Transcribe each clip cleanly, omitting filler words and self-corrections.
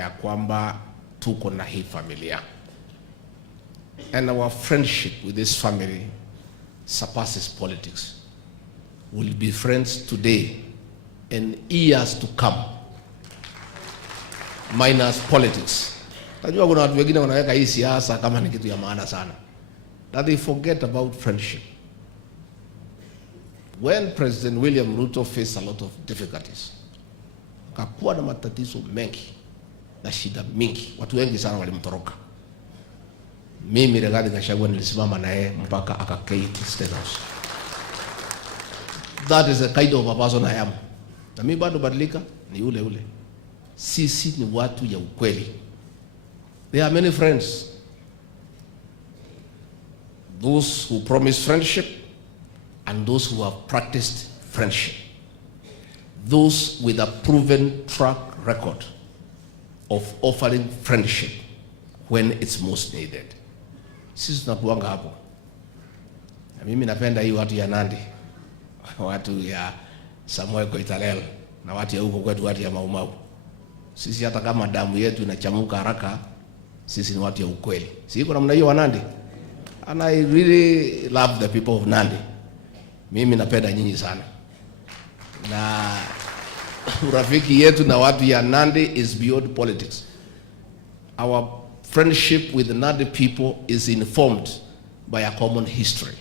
ya kwamba tuko na hii familia, and our friendship with this family surpasses politics. We'll be friends today and years to come, minus politics. Najua kuna watu wengine wanaweka hii siasa kama ni kitu ya maana sana, that they forget about friendship. When President William Ruto faced a lot of difficulties, kakuwa na matatizo mengi na shida mingi, watu wengi sana walimtoroka. Mimi Rigathi Gachagua nilisimama na yeye mpaka akaketi State House. That is the kind of a person I am. Na mimi bado badilika ni ule ule. Sisi ni watu ya ukweli. There are many friends. Those who promise friendship and those who have practiced friendship. Those with a proven track record of offering friendship when it's most needed. Sisi tunakuanga hapo. Na mimi napenda hii watu ya Nandi, watu ya Samuel Koitalel, na watu ya huko kwetu, watu ya Mau Mau. Sisi hata kama damu yetu inachamuka haraka, sisi ni watu ya ukweli. Siko namna hiyo wa Nandi. And I really love the people of Nandi. Mimi napenda nyinyi sana. Na urafiki yetu na watu ya Nandi is beyond politics. Our friendship with the Nandi people is informed by a common history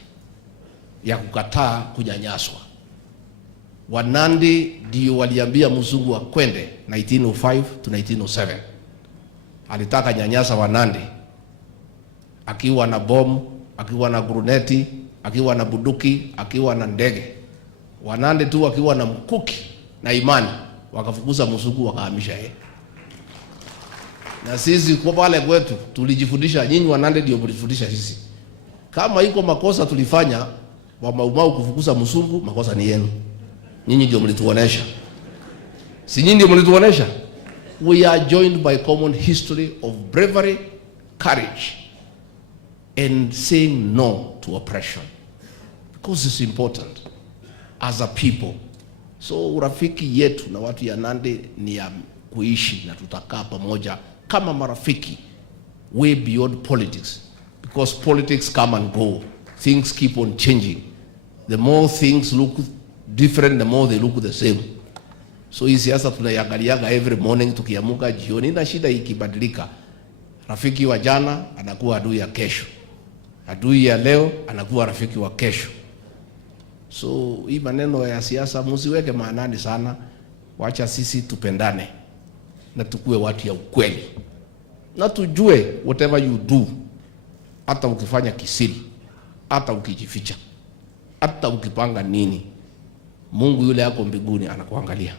ya kukataa kunyanyaswa. Wanandi ndio waliambia mzungu akwende 1905 to 1907. Alitaka nyanyasa Wanandi, akiwa na bomu, akiwa na gruneti, akiwa na buduki, akiwa na ndege. Wanandi tu akiwa na mkuki na imani wakafukuza mzungu, wakahamisha yeye. Na sisi kwa pale kwetu tulijifundisha, nyinyi Wanandi ndio mlifundisha sisi. Kama iko makosa tulifanya wa Mau Mau kufukuza mzungu, makosa ni yenu. Nyinyi ndio mlituonesha. Si nyinyi ndio mlituonesha? We are joined by common history of bravery, courage, and saying no to oppression, because it's important as a people. So urafiki yetu na watu ya Nandi ni ya kuishi, na tutakaa pamoja kama marafiki way beyond politics, because politics come and go, things keep on changing. The more things look different, the more they look the same. So hii siasa tunaiangaliaga every morning, tukiamuka jioni, na shida ikibadilika. Rafiki wa jana anakuwa adui ya kesho, adui ya leo anakuwa rafiki wa kesho. So hii maneno ya siasa msiweke maanani sana. Wacha sisi tupendane na tukue watu ya ukweli, na tujue whatever you do, hata ukifanya kisiri, hata ukijificha, hata ukipanga nini, Mungu yule yako mbinguni anakuangalia.